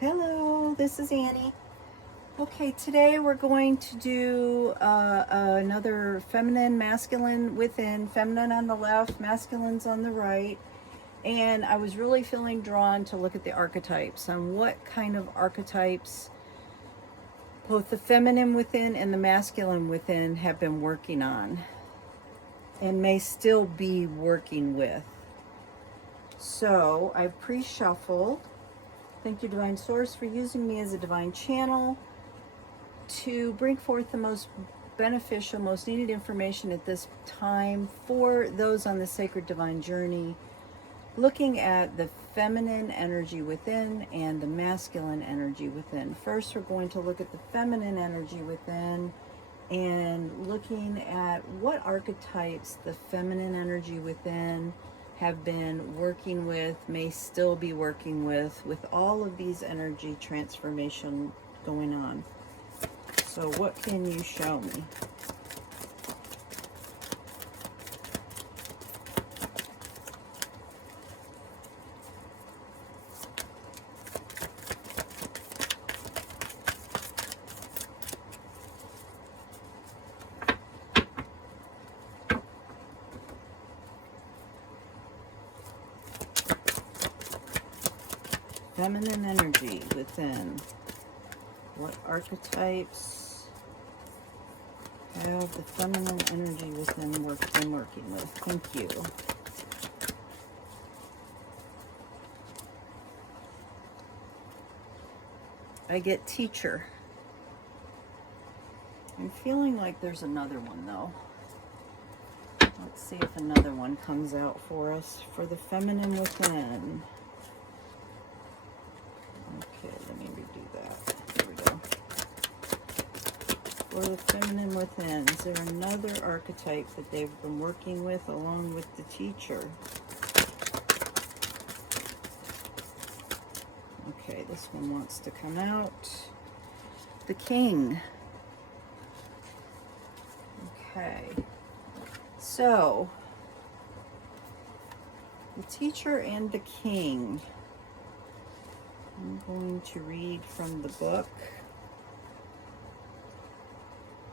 Hello, this is Annie. Okay, today we're going to do another feminine, masculine within, feminine on the left, masculines on the right. And I was really feeling drawn to look at the archetypes on what kind of archetypes both the feminine within and the masculine within have been working on and may still be working with. So I've pre-shuffled. Thank you, Divine Source, for using me as a divine channel to bring forth the most beneficial, most needed information at this time for those on the sacred divine journey, looking at the feminine energy within and the masculine energy within. First, we're going to look at the feminine energy within and looking at what archetypes the feminine energy within have been working with, may still be working with all of these energy transformation going on. So what can you show me? Feminine energy within. What archetypes have the feminine energy within been working with? Thank you. I get teacher. I'm feeling like there's another one though. Let's see if another one comes out for us for the feminine within. Okay, let me redo that. Here we go. For the feminine within, is there another archetype that they've been working with along with the teacher? Okay, this one wants to come out. The king. Okay. So, the teacher and the king. I'm going to read from the book.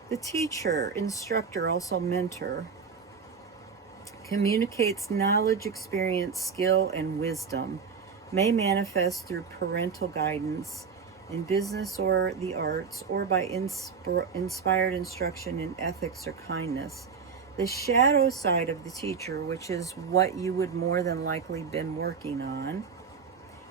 The teacher, instructor, also mentor, communicates knowledge, experience, skill, and wisdom, may manifest through parental guidance in business or the arts, or by inspired instruction in ethics or kindness. The shadow side of the teacher, which is what you would more than likely been working on,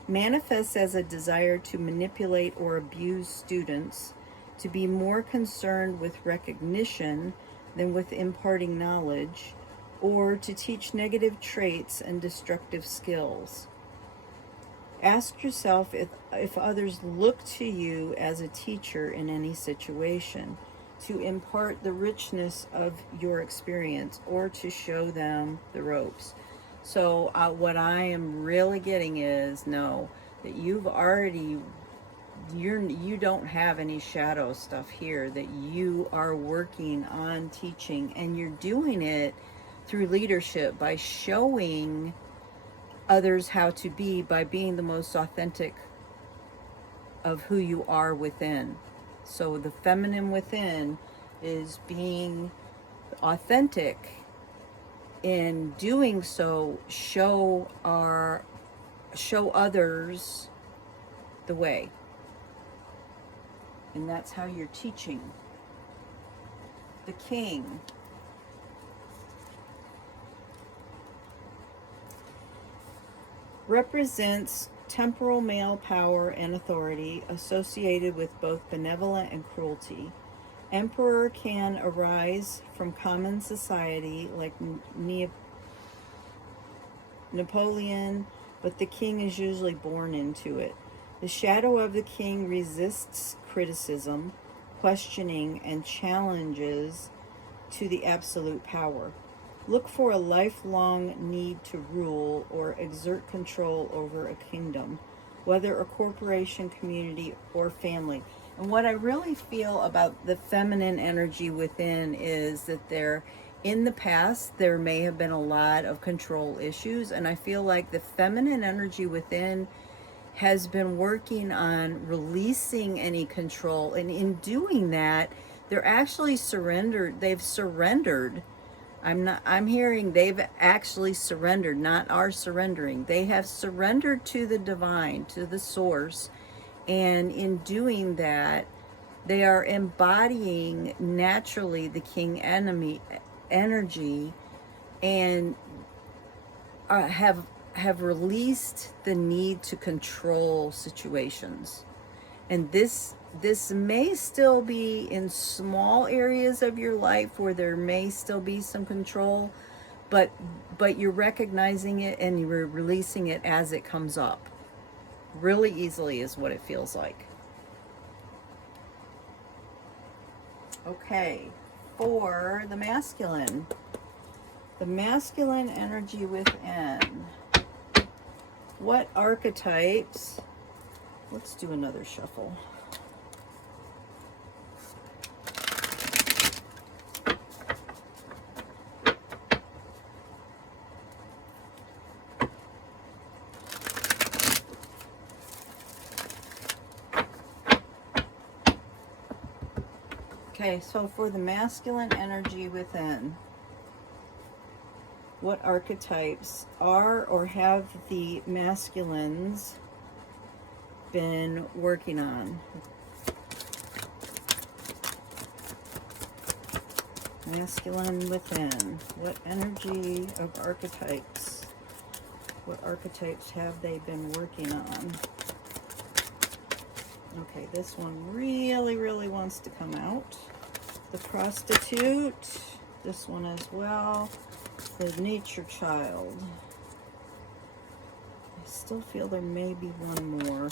manifests as a desire to manipulate or abuse students, to be more concerned with recognition than with imparting knowledge, or to teach negative traits and destructive skills. Ask yourself if others look to you as a teacher in any situation, to impart the richness of your experience or to show them the ropes. So what I am really getting is, no, that you've already, you don't have any shadow stuff here, that you are working on teaching, and you're doing it through leadership by showing others how to be, by being the most authentic of who you are within. So the feminine within is being authentic. In doing so, show others the way. And that's how you're teaching. The king. Represents temporal male power and authority associated with both benevolent and cruelty. Emperor can arise from common society like Napoleon, but the king is usually born into it. The shadow of the king resists criticism, questioning, and challenges to the absolute power. Look for a lifelong need to rule or exert control over a kingdom, whether a corporation, community, or family. And what I really feel about the feminine energy within is that in the past, there may have been a lot of control issues, and I feel like the feminine energy within has been working on releasing any control, and in doing that, they're actually surrendered. They've surrendered. I'm hearing they've actually surrendered, not are surrendering. They have surrendered to the divine, to the source, and in doing that, they are embodying naturally the king enemy energy, and have released the need to control situations. And this may still be in small areas of your life where there may still be some control, but you're recognizing it and you're releasing it as it comes up really easily, is what it feels like. Okay, for the masculine energy within, what archetypes, let's do another shuffle. Okay, so for the masculine energy within, what archetypes are or have the masculines been working on? Masculine within, what energy of archetypes, what archetypes have they been working on? Okay, this one really, really wants to come out. The prostitute, this one as well. The nature child. I still feel there may be one more.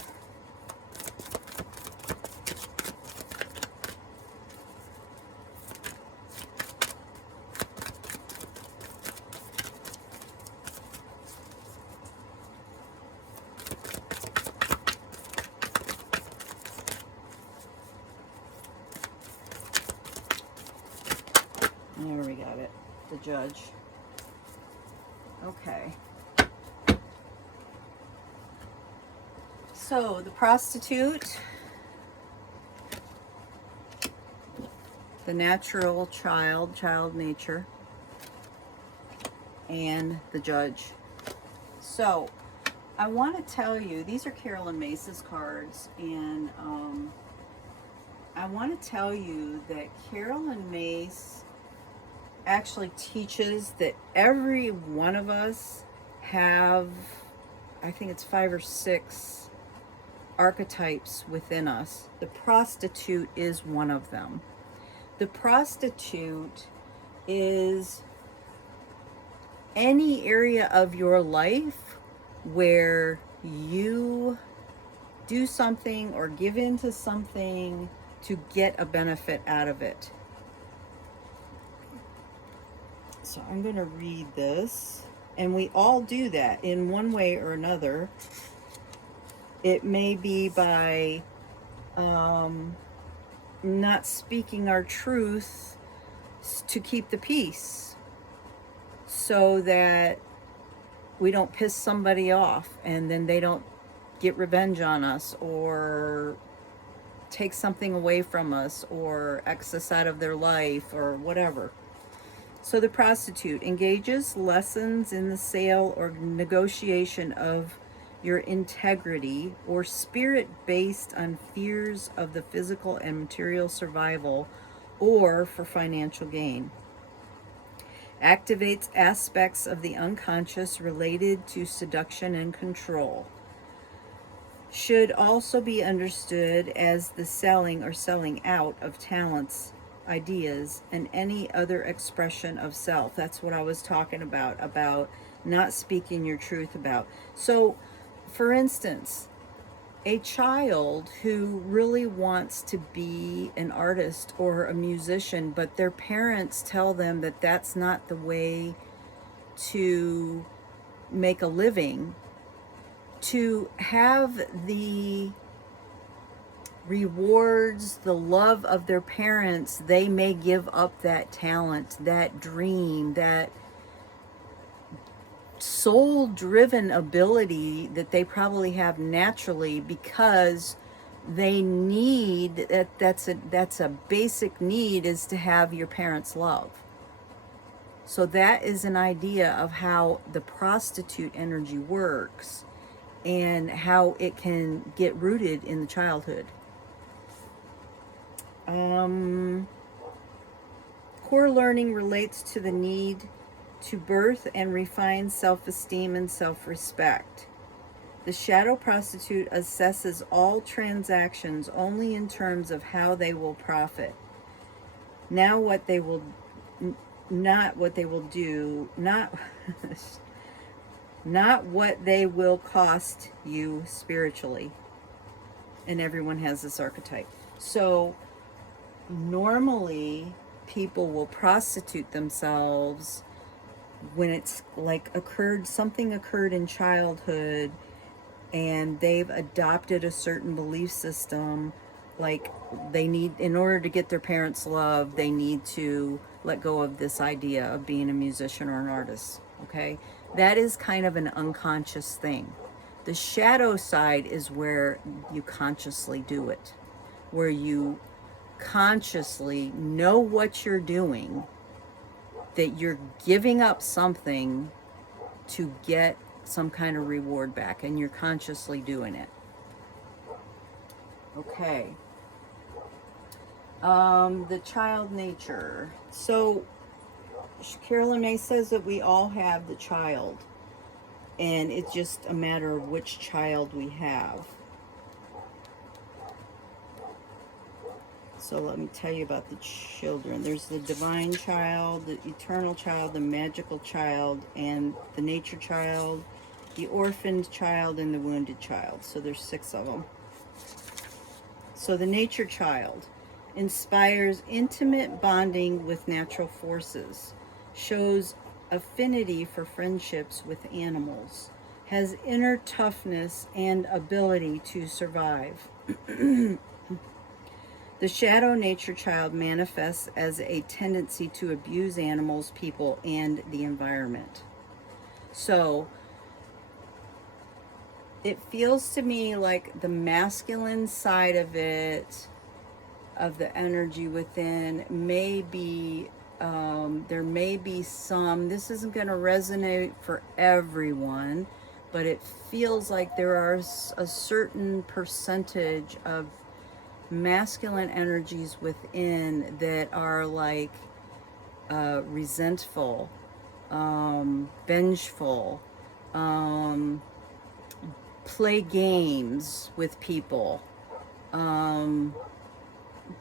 There we got it. The judge. Okay. So the prostitute, the natural child, child nature, and the judge. So I want to tell you, these are Carolyn Mace's cards, and I want to tell you that Carolyn Mace actually teaches that every one of us have, I think it's 5 or 6 archetypes within us. The prostitute is one of them. The prostitute is any area of your life where you do something or give in to something to get a benefit out of it. So I'm going to read this, and we all do that in one way or another. It may be by not speaking our truth to keep the peace, so that we don't piss somebody off and then they don't get revenge on us or take something away from us or X us out of their life or whatever. So the prostitute engages lessons in the sale or negotiation of your integrity or spirit based on fears of the physical and material survival or for financial gain. Activates aspects of the unconscious related to seduction and control. Should also be understood as the selling or selling out of talents, ideas, and any other expression of self. That's what I was talking about not speaking your truth about. So, for instance, a child who really wants to be an artist or a musician, but their parents tell them that that's not the way to make a living, to have the rewards, the love of their parents, they may give up that talent, that dream, that soul-driven ability that they probably have naturally, because they need that's a basic need, is to have your parents' love. So that is an idea of how the prostitute energy works and how it can get rooted in the childhood. Core learning relates to the need to birth and refine self-esteem and self-respect. The shadow prostitute assesses all transactions only in terms of how they will profit. Not what they will do, not what they will cost you spiritually. And everyone has this archetype. So normally people will prostitute themselves when it's like something occurred in childhood and they've adopted a certain belief system, like they need, in order to get their parents' love, they need to let go of this idea of being a musician or an artist. Okay, that is kind of an unconscious thing. The shadow side is where you consciously do it, where you consciously know what you're doing, that you're giving up something to get some kind of reward back, and you're consciously doing it. Okay. The child nature. So Carolyn May says that we all have the child, and it's just a matter of which child we have. So let me tell you about the children. There's the divine child, the eternal child, the magical child, and the nature child, the orphaned child, and the wounded child. So there's 6 of them. So the nature child inspires intimate bonding with natural forces, shows affinity for friendships with animals, has inner toughness and ability to survive. The shadow nature child manifests as a tendency to abuse animals, people, and the environment. So it feels to me like the masculine side of it, of the energy within, may be, there may be some, this isn't going to resonate for everyone, but it feels like there are a certain percentage of masculine energies within that are like resentful, vengeful, play games with people,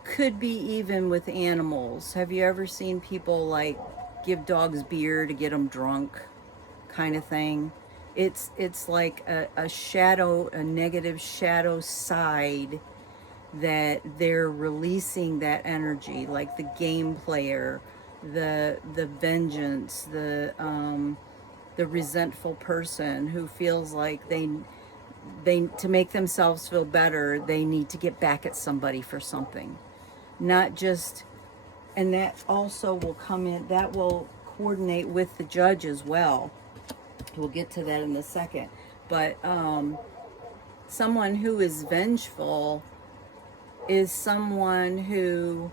could be even with animals. Have you ever seen people like give dogs beer to get them drunk, kind of thing? It's like a shadow, a negative shadow side that they're releasing that energy, like the game player, the vengeance, the resentful person who feels like they to make themselves feel better, they need to get back at somebody for something. Not just, and that also will come in, that will coordinate with the judge as well. We'll get to that in a second. But someone who is vengeful is someone who,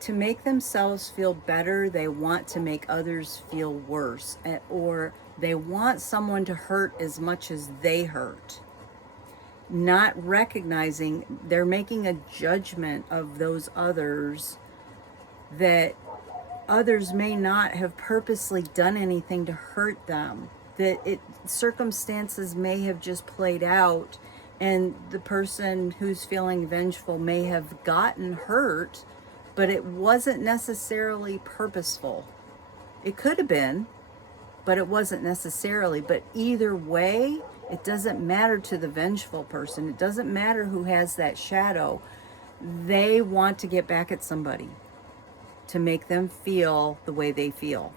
to make themselves feel better, they want to make others feel worse, or they want someone to hurt as much as they hurt, not recognizing they're making a judgment of those others, that others may not have purposely done anything to hurt them, that circumstances may have just played out, and the person who's feeling vengeful may have gotten hurt, but it wasn't necessarily purposeful. It could have been, but it wasn't necessarily. But either way, it doesn't matter to the vengeful person. It doesn't matter who has that shadow. They want to get back at somebody to make them feel the way they feel.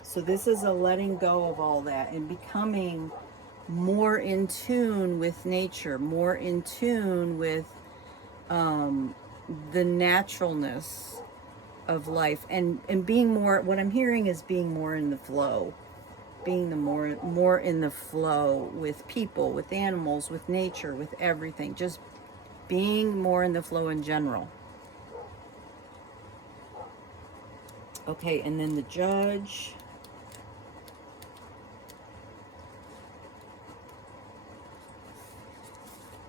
So this is a letting go of all that and becoming more in tune with nature, more in tune with the naturalness of life, and being more, what I'm hearing is being more in the flow, being the more in the flow with people, with animals, with nature, with everything, just being more in the flow in general. Okay, and then the Judge.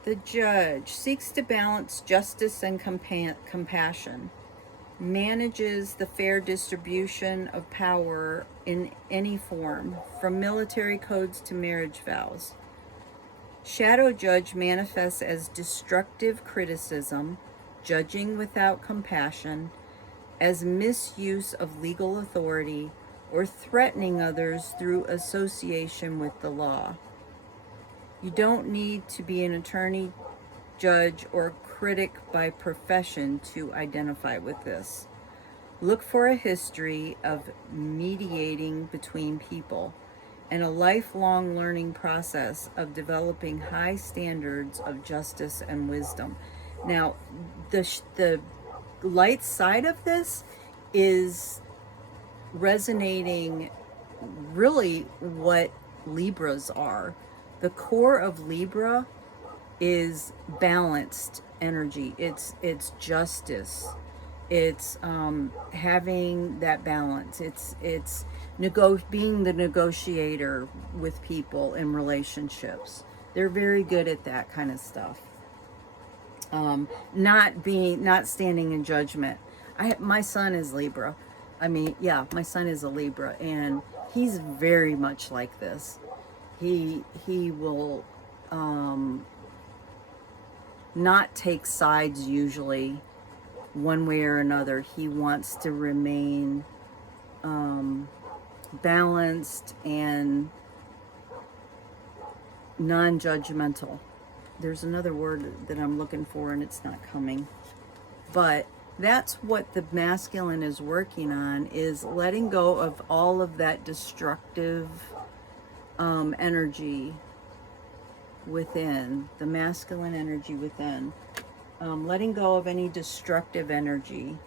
The Judge seeks to balance justice and compassion, manages the fair distribution of power in any form, from military codes to marriage vows. Shadow Judge manifests as destructive criticism, judging without compassion, as misuse of legal authority, or threatening others through association with the law. You don't need to be an attorney, judge, or critic by profession to identify with this. Look for a history of mediating between people and a lifelong learning process of developing high standards of justice and wisdom. Now, the light side of this is resonating really what Libras are. The core of Libra is balanced energy. It's justice. It's having that balance. It's being the negotiator with people in relationships. They're very good at that kind of stuff. Not standing in judgment. My son is Libra. I mean, yeah, my son is a Libra, and he's very much like this. He will not take sides usually, one way or another. He wants to remain balanced and non-judgmental. There's another word that I'm looking for and it's not coming. But that's what the masculine is working on, is letting go of all of that destructive energy within, the masculine energy within. Letting go of any destructive energy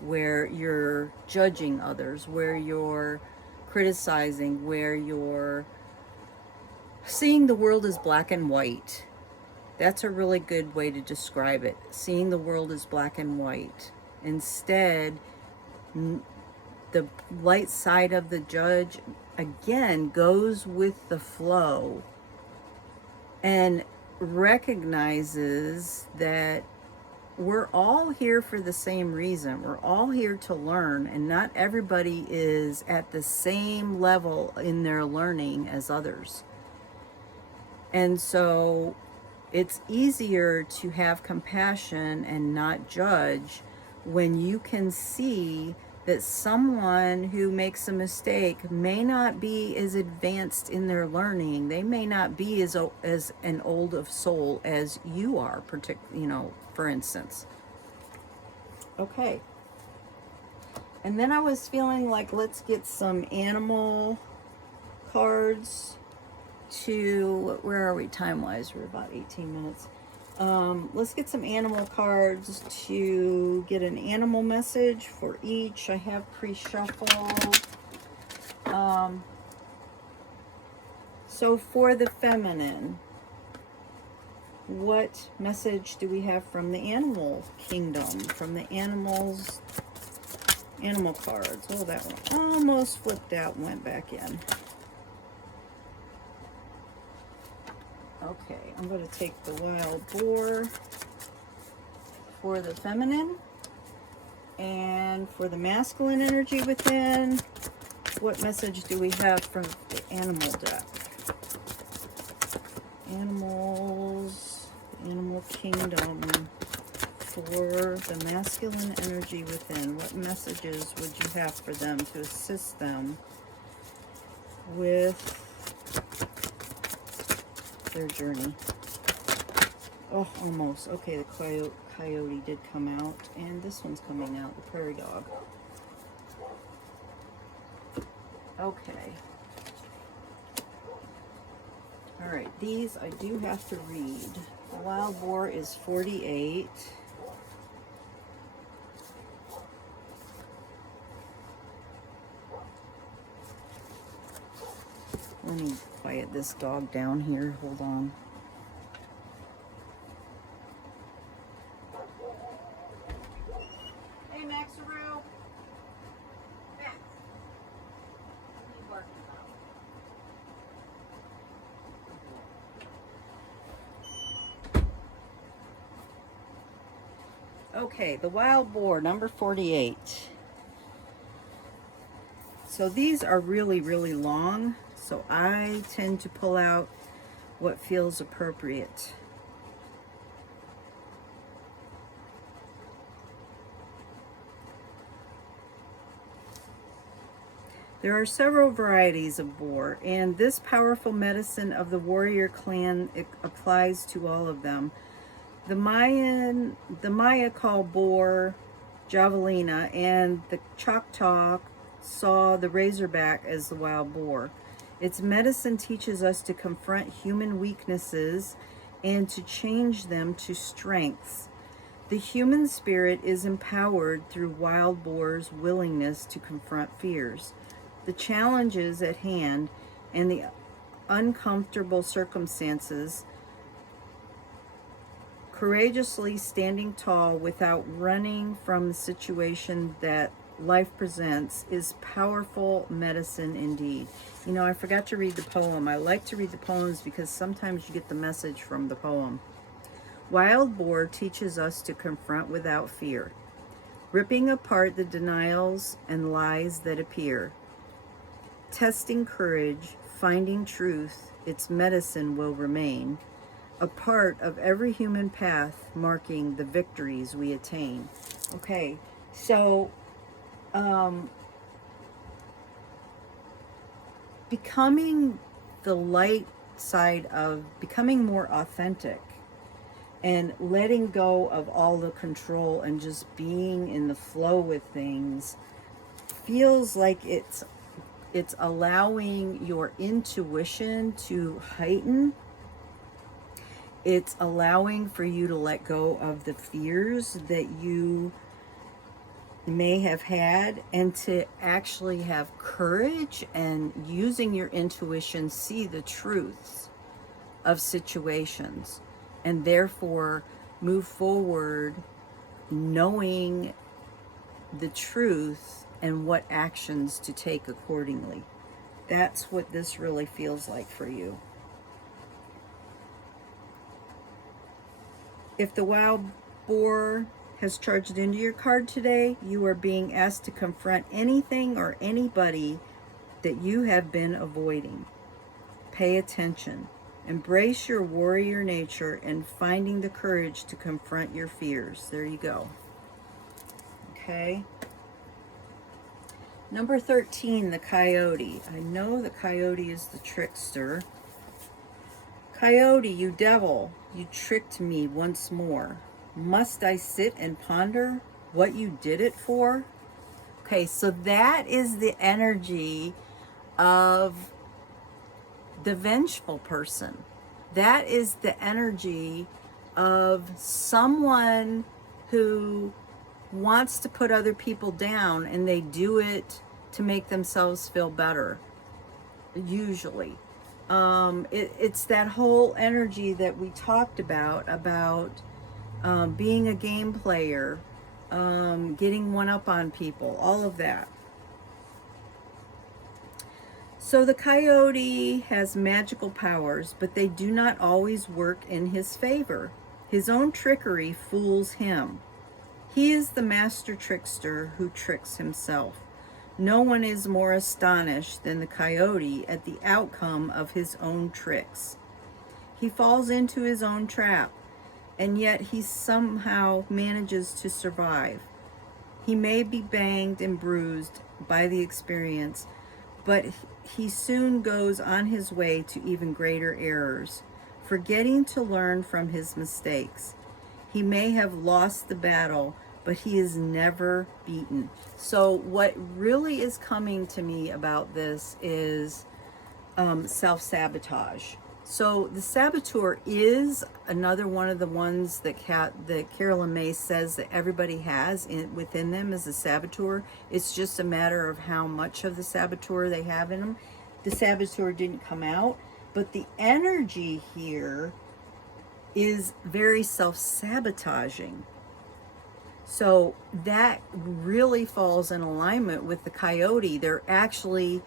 where you're judging others, where you're criticizing, where you're seeing the world as black and white. That's a really good way to describe it. Seeing the world as black and white. Instead, the light side of the Judge, again, goes with the flow and recognizes that we're all here for the same reason. We're all here to learn, and not everybody is at the same level in their learning as others. And so it's easier to have compassion and not judge when you can see that someone who makes a mistake may not be as advanced in their learning. They may not be as an old of soul as you are, for instance. Okay. And then I was feeling like, let's get some animal cards to, where are we time-wise? We're about 18 minutes. Let's get some animal cards to get an animal message for each. I have pre-shuffled. So for the feminine, what message do we have from the animal kingdom, from the animal cards? Oh, that one almost flipped out and went back in. Okay, I'm going to take the wild boar for the feminine, and for the masculine energy within, what message do we have from the animal deck? Animals, animal kingdom, for the masculine energy within. What messages would you have for them to assist them with their journey? Oh, almost. Okay, the coyote did come out, and this one's coming out, the prairie dog. Okay. All right, these I do have to read. The wild boar is 48. Let me quiet this dog down here. Hold on. Hey, Maxaroo. Max. What are you barking about? Okay, the wild boar, number 48. So these are really, really long, so I tend to pull out what feels appropriate. There are several varieties of boar, and this powerful medicine of the warrior clan, it applies to all of them. The Maya call boar javelina, and the Choctaw saw the razorback as the wild boar. Its medicine teaches us to confront human weaknesses and to change them to strengths. The human spirit is empowered through wild boar's willingness to confront fears, the challenges at hand, and the uncomfortable circumstances. Courageously standing tall without running from the situation that life presents is powerful medicine indeed. You know, I forgot to read the poem. I like to read the poems because sometimes you get the message from the poem. Wild boar teaches us to confront without fear, ripping apart the denials and lies that appear. Testing courage, finding truth, its medicine will remain, a part of every human path, marking the victories we attain. Okay, so becoming the light side of becoming more authentic and letting go of all the control and just being in the flow with things feels like it's allowing your intuition to heighten. It's allowing for you to let go of the fears that you may have had and to actually have courage and using your intuition see the truths of situations and therefore move forward knowing the truth and what actions to take accordingly. That's what this really feels like for you. If the wild boar has charged into your card today, you are being asked to confront anything or anybody that you have been avoiding. Pay attention. Embrace your warrior nature and finding the courage to confront your fears. There you go. Okay. Number 13, the coyote. I know the coyote is the trickster. Coyote, you devil, you tricked me once more. Must I sit and ponder what you did it for? Okay, so that is the energy of the vengeful person. That is the energy of someone who wants to put other people down and they do it to make themselves feel better, usually. It's that whole energy that we talked about being a game player, getting one up on people, all of that. So the coyote has magical powers, but they do not always work in his favor. His own trickery fools him. He is the master trickster who tricks himself. No one is more astonished than the coyote at the outcome of his own tricks. He falls into his own trap, and yet he somehow manages to survive. He may be banged and bruised by the experience, but he soon goes on his way to even greater errors, forgetting to learn from his mistakes. He may have lost the battle, but he is never beaten. So what really is coming to me about this is self-sabotage. So the saboteur is another one of the ones that Carolyn May says that everybody has within them as a saboteur. It's just a matter of how much of the saboteur they have in them. the saboteur didn't come out, but the energy here is very self-sabotaging. So that really falls in alignment with the coyote. They're actually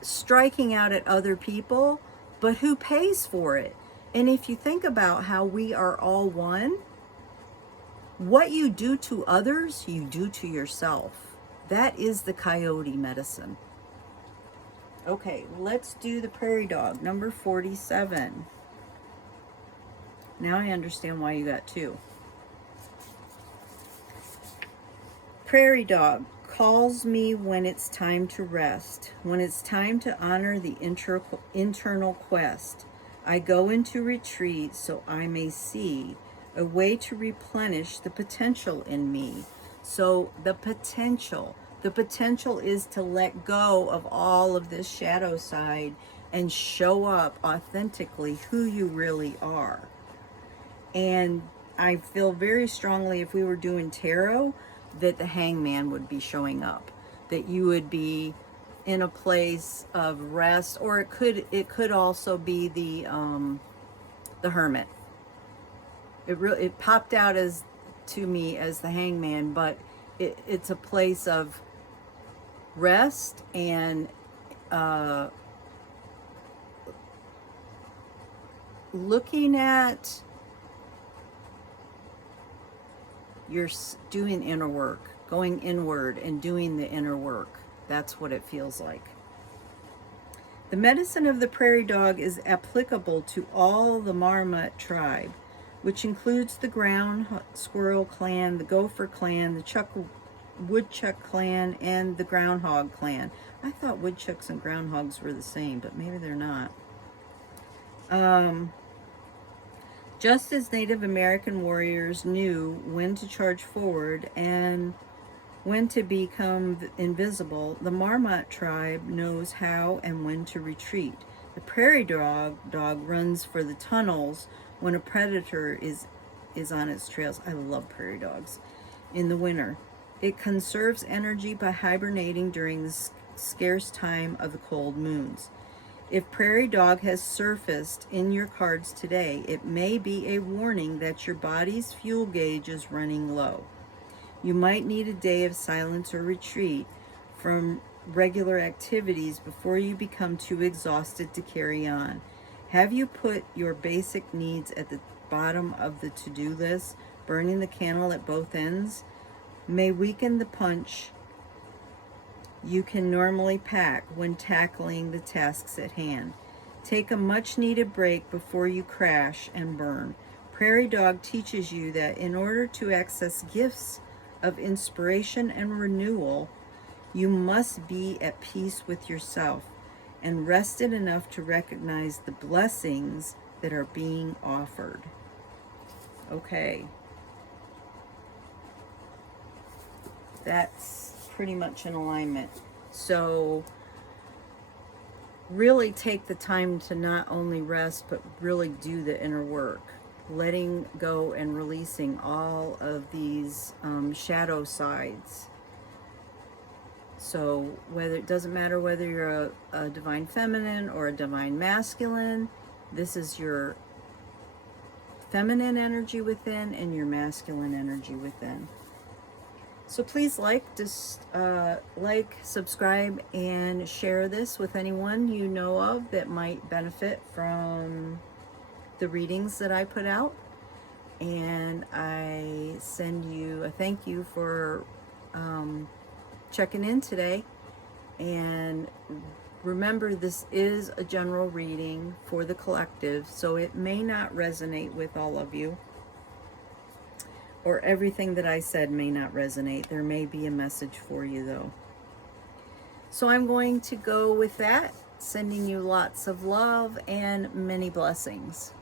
striking out at other people, but who pays for it? And if you think about how we are all one, what you do to others, you do to yourself. That is the coyote medicine. Okay, let's do the prairie dog, number 47. Now I understand why you got 2. Prairie dog calls me when it's time to rest, when it's time to honor the internal quest. I go into retreat so I may see a way to replenish the potential in me. So the potential is to let go of all of this shadow side and show up authentically who you really are. And I feel very strongly, if we were doing tarot, that the hangman would be showing up, that you would be in a place of rest, or it could also be the hermit. It popped out as to me as the hangman, but it's a place of rest and looking at, you're doing inner work, going inward and doing the inner work. That's what it feels like. The medicine of the prairie dog is applicable to all the Marmot tribe, which includes the ground squirrel clan, the gopher clan, the woodchuck clan, and the groundhog clan. I thought woodchucks and groundhogs were the same, but maybe they're not. Just as Native American warriors knew when to charge forward and when to become invisible, the Marmot tribe knows how and when to retreat. The prairie dog runs for the tunnels when a predator is on its trails. I love prairie dogs. In the winter, it conserves energy by hibernating during the scarce time of the cold moons. If prairie dog has surfaced in your cards today, it may be a warning that your body's fuel gauge is running low. You might need a day of silence or retreat from regular activities before you become too exhausted to carry on. Have you put your basic needs at the bottom of the to-do list? Burning the candle at both ends may weaken the punch you can normally pack when tackling the tasks at hand. Take a much-needed break before you crash and burn. Prairie dog teaches you that in order to access gifts of inspiration and renewal, you must be at peace with yourself and rested enough to recognize the blessings that are being offered. Okay. That's pretty much in alignment. So really take the time to not only rest, but really do the inner work. Letting go and releasing all of these shadow sides. So it doesn't matter whether you're a divine feminine or a divine masculine, this is your feminine energy within and your masculine energy within. So please like, subscribe, and share this with anyone you know of that might benefit from the readings that I put out. And I send you a thank you for checking in today. And remember, this is a general reading for the collective, so it may not resonate with all of you. Or everything that I said may not resonate. There may be a message for you, though. So I'm going to go with that, sending you lots of love and many blessings.